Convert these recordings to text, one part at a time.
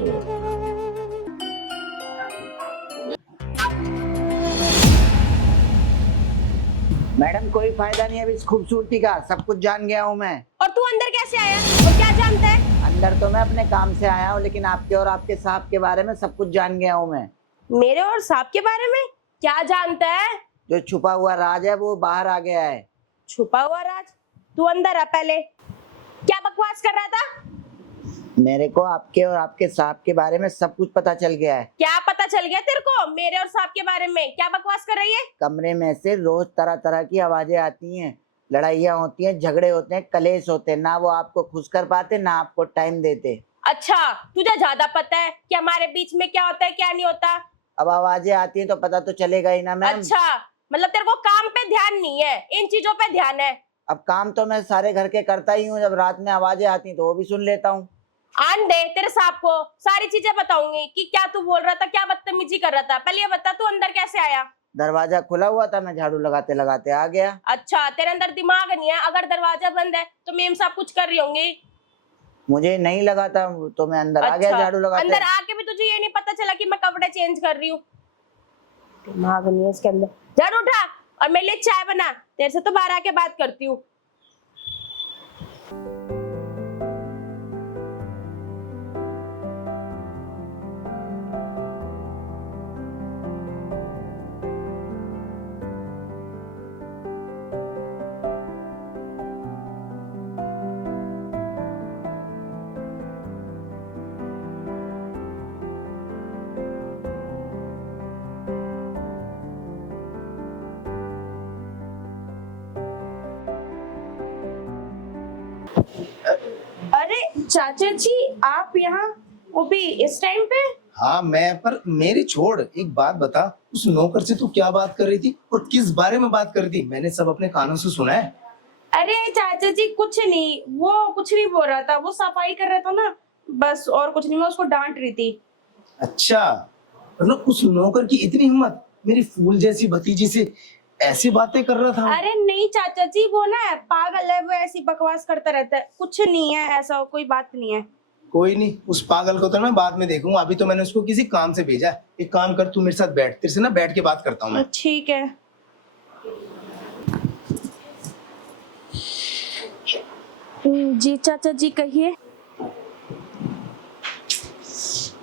Madam कोई फायदा नहीं है अब इस खूबसूरती का, सब कुछ जान गया हूँ मैं। और तू अंदर कैसे आया और क्या जानता है? अंदर तो मैं अपने काम से आया हूँ, लेकिन आपके और आपके साहब के बारे में सब कुछ जान गया हूँ मैं। मेरे और सांप के बारे में क्या जानता है? जो छुपा हुआ राज है वो बाहर आ गया है। छुपा हुआ राज? तू अंदर आ पहले। क्या बकवास कर रहा था? मेरे को आपके और आपके साहब के बारे में सब कुछ पता चल गया है। क्या पता चल गया तेरे को मेरे और सांप के बारे में? क्या बकवास कर रही है? कमरे में से रोज तरह तरह की आवाजें आती हैं, लड़ाइयाँ होती हैं, झगड़े होते हैं, कलेश होते हैं। ना वो आपको खुश कर पाते, ना आपको टाइम देते। अच्छा, तुझे ज्यादा पता है कि हमारे बीच में क्या होता है क्या नहीं होता? अब आवाजें आती हैं तो पता तो चलेगा ही ना मैम। अच्छा, मतलब तेरे को काम पे ध्यान नहीं है, इन चीजों पे ध्यान है। अब काम तो मैं सारे घर के करता ही हूँ, जब रात में आवाजें आती हैं तो वो भी सुन लेता हूँ। आन दे, तेरे सांप को सारी चीजें बताऊंगी कि क्या तू बोल रहा था, क्या बदतमीजी कर रहा था। पहले ये बता तू अंदर कैसे आया? दरवाजा खुला हुआ था, मैं झाड़ू लगाते लगाते आ गया। अच्छा, तेरे अंदर दिमाग नहीं है? अगर दरवाजा बंद है तो मेम साहब कुछ कर रही होंगी। मुझे नहीं लगा था तो मैं अंदर आ गया अच्छा, झाड़ू लगाते। अंदर आके भी तुझे ये नहीं पता चला कि मैं कपड़े चेंज कर रही हूँ? दिमाग नहीं है इसके अंदर। झाड़ू उठा और मेरे लिए चाय बना, तेरे से तो बाहर आके बात करती हूँ। अरे चाचा जी, आप यहाँ वो भी इस टाइम पे? हाँ मैं, पर मेरी छोड़, एक बात बता, उस नौकर से तू क्या बात कर रही थी और किस बारे में बात कर रही थी? मैंने सब अपने कानों से सुना है। अरे चाचा जी कुछ नहीं, वो कुछ नहीं बोल रहा था, वो सफाई कर रहा था ना, बस और कुछ नहीं। मैं उसको डांट रही थी। अच्छा, मतलब उस नौकर की इतनी हिम्मत मेरी फूल जैसी भतीजी से ऐसी बातें कर रहा था? अरे नहीं चाचा जी, वो ना पागल है, वो ऐसी बकवास करता रहता है। कुछ नहीं है ऐसा, कोई बात नहीं है। कोई नहीं, उस पागल को तो मैं बाद में देखूंगा, अभी तो मैंने उसको किसी काम से भेजा है। एक काम कर, तू मेरे साथ बैठ, तेरे से ना बैठ के बात करता हूँ मैं। ठीक है। जी चाचा जी कहिए।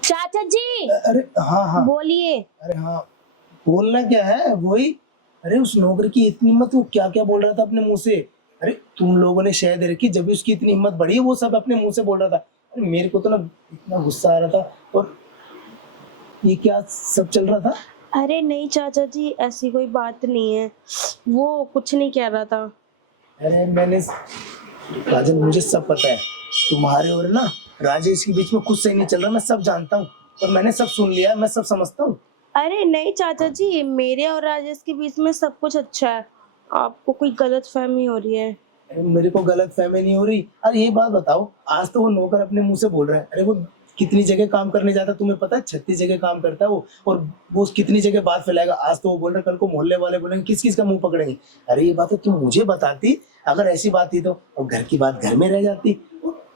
चाचा जी अरे हाँ हाँ, बोलिए। अरे हाँ, बोलना क्या है वही। अरे उस नौकर की इतनी हिम्मत, वो क्या क्या बोल रहा था अपने मुंह से। अरे तुम लोगों ने शायद रखी, जब भी उसकी इतनी हिम्मत बढ़ी, वो सब अपने मुंह से बोल रहा था। अरे मेरे को तो ना इतना गुस्सा आ रहा था। और ये क्या सब चल रहा था? अरे नहीं चाचा जी, ऐसी कोई बात नहीं है, वो कुछ नहीं कह रहा था। अरे मैंने, काजल मुझे सब पता है, तुम्हारे और ना राजेश के बीच में कुछ सही नहीं चल रहा, मैं सब जानता हूँ। और मैंने सब सुन लिया है, मैं सब समझता हूँ। अरे नहीं चाचा जी, मेरे और राजेश के बीच में सब कुछ अच्छा है। आपको कोई गलतफहमी हो रही है। अरे मेरे को गलत फहमी नहीं हो रही। अरे ये बात बताओ, आज तो वो नौकर अपने मुंह से बोल रहा है। अरे वो कितनी जगह काम करने जाता है तुम्हें पता है? 36 जगह काम करता है वो। और वो कितनी जगह बात फैलाएगा। आज तो वो बोल रहा है, कल को मोहल्ले वाले बोलेंगे, किस किस का मुंह पकड़ेंगे। अरे ये बात तुम मुझे बताती, अगर ऐसी बात थी तो, और घर की बात घर में रह जाती।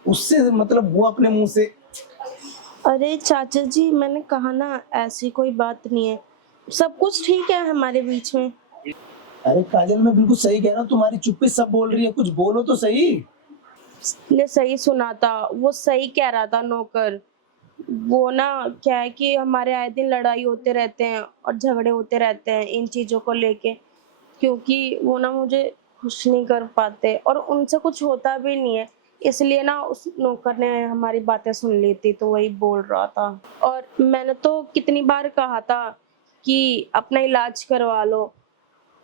उससे मतलब वो अपने मुंह से। अरे चाचा जी, मैंने कहा ना ऐसी कोई बात नहीं है, सब कुछ ठीक है हमारे बीच में। अरे काजल मैं बिल्कुल सही कह रहा हूँ, तुम्हारी चुप्पी सब बोल रही है, कुछ बोलो तो सही। ने सही सुना था, वो सही कह रहा था नौकर। वो ना क्या है कि हमारे आए दिन लड़ाई होते रहते हैं और झगड़े होते रहते हैं इन चीजों को लेके, क्योंकि वो ना मुझे खुश नहीं कर पाते और उनसे कुछ होता भी नहीं है। इसलिए ना उस नौकर ने हमारी बातें सुन ली थी, तो वही बोल रहा था। और मैंने तो कितनी बार कहा था कि अपना इलाज करवा लो,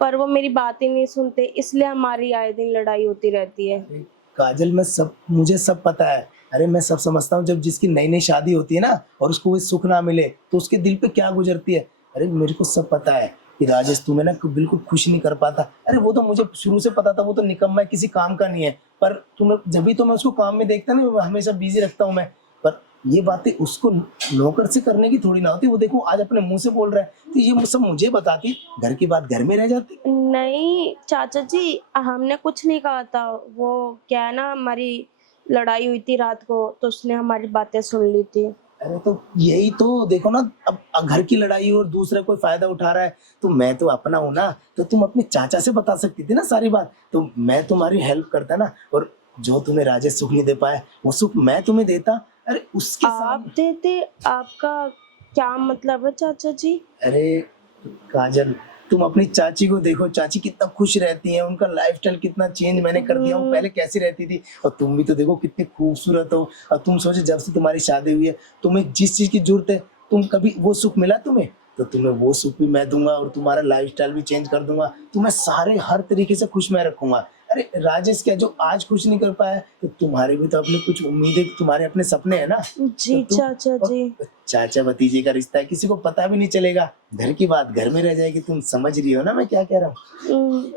पर वो मेरी बात ही नहीं सुनते, इसलिए हमारी आए दिन लड़ाई होती रहती है। अरे काजल मैं सब, मुझे सब पता है। अरे मैं सब समझता हूँ, जब जिसकी नई नई शादी होती है ना और उसको कोई सुख ना मिले तो उसके दिल पे क्या गुजरती है। अरे मेरे को सब पता है कि राजेश तुम्हें ना बिल्कुल खुश नहीं कर पाता। अरे वो तो मुझे शुरू से पता था, वो तो निकम्मा है, किसी काम का नहीं है। पर तुम्हें जब भी तो मैं उसको काम में देखता ना, हमेशा बिजी रखता हूँ मैं। पर ये बातें उसको नौकर से करने की थोड़ी ना होती। वो देखो आज अपने मुंह से बोल रहा है, तो ये सब मुझे बताती, घर की बात घर में रह जाती। नहीं चाचा जी, हमने कुछ नहीं कहा था। वो क्या है ना, हमारी लड़ाई हुई थी रात को, तो उसने हमारी बातें सुन ली थी। अरे तो यही तो देखो ना, अब घर की लड़ाई और दूसरा कोई फायदा उठा रहा है, तो मैं तो अपना हूं ना, तो तुम अपने चाचा से बता सकती थी ना सारी बात, तो मैं तुम्हारी हेल्प करता ना, और जो तुम्हें राजेश सुख नहीं दे पाया वो सुख मैं तुम्हें देता। अरे उसके आप सामने, देते? आपका क्या मतलब है चाचा जी? अरे काजल, तुम अपनी चाची को देखो, चाची कितना खुश रहती हैं, उनका लाइफस्टाइल कितना चेंज मैंने कर दिया, वो पहले कैसी रहती थी, और तुम भी तो देखो कितनी खूबसूरत हो। और तुम सोचो जब से तुम्हारी शादी हुई है, तुम्हें जिस चीज की जरूरत है, तुम कभी वो सुख मिला तुम्हें, तो तुम्हें वो सुख भी मैं दूंगा, और तुम्हारा लाइफस्टाइल भी चेंज कर दूंगा, तुम्हें सारे हर तरीके से खुश मैं रखूंगा। अरे राजेश क्या, जो आज खुश नहीं कर पाया, तो तुम्हारे भी तो अपने कुछ उम्मीदें, तुम्हारे अपने सपने हैं ना, जी तो तुम, चाचा और जी। चाचा भतीजे का रिश्ता है, किसी को पता भी नहीं चलेगा, घर की बात घर में रह जाएगी। तुम समझ रही हो ना मैं क्या कह रहा हूँ? हम्म,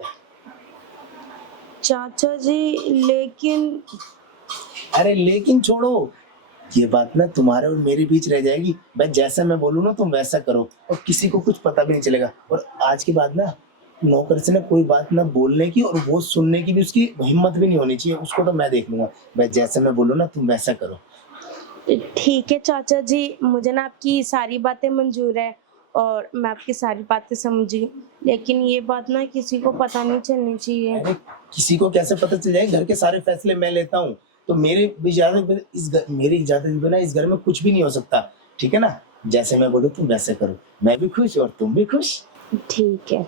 चाचा जी लेकिन अरे लेकिन छोड़ो, ये बात ना तुम्हारे और मेरे बीच रह जाएगी। मैं जैसा मैं बोलूँ ना तुम वैसा करो, और किसी को कुछ पता भी नहीं चलेगा। और आज के बाद ना नौकर से ना कोई बात ना बोलने की, और वो सुनने की भी उसकी हिम्मत भी नहीं होनी चाहिए, उसको तो मैं देख लूंगा। मैं जैसा मैं बोलूँ ना तुम वैसा करो। ठीक है चाचा जी, मुझे ना आपकी सारी बातें मंजूर है और मैं आपकी सारी बातें समझी, लेकिन ये बात ना किसी को पता नहीं चलनी चाहिए। अरे किसी को कैसे पता चल जाए, घर के सारे फैसले मैं लेता हूँ, तो मेरे भी इजाजत, मेरी इजाजत के बिना इस घर में कुछ भी नहीं हो सकता, ठीक है ना? जैसे मैं बोलूँ तुम वैसे करो, मैं भी खुश और तुम भी खुश। ठीक है।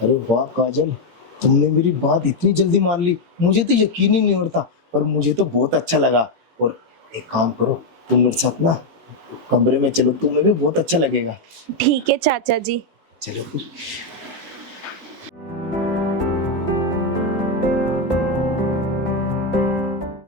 अरे वाह काजल, तुमने मेरी बात इतनी जल्दी मान ली, मुझे तो यकीन ही नहीं होता, पर मुझे तो बहुत अच्छा लगा। और एक काम करो, तुम मेरे साथ ना कमरे में चलो, तुम्हें भी बहुत अच्छा लगेगा। ठीक है चाचा जी। चलो फिर।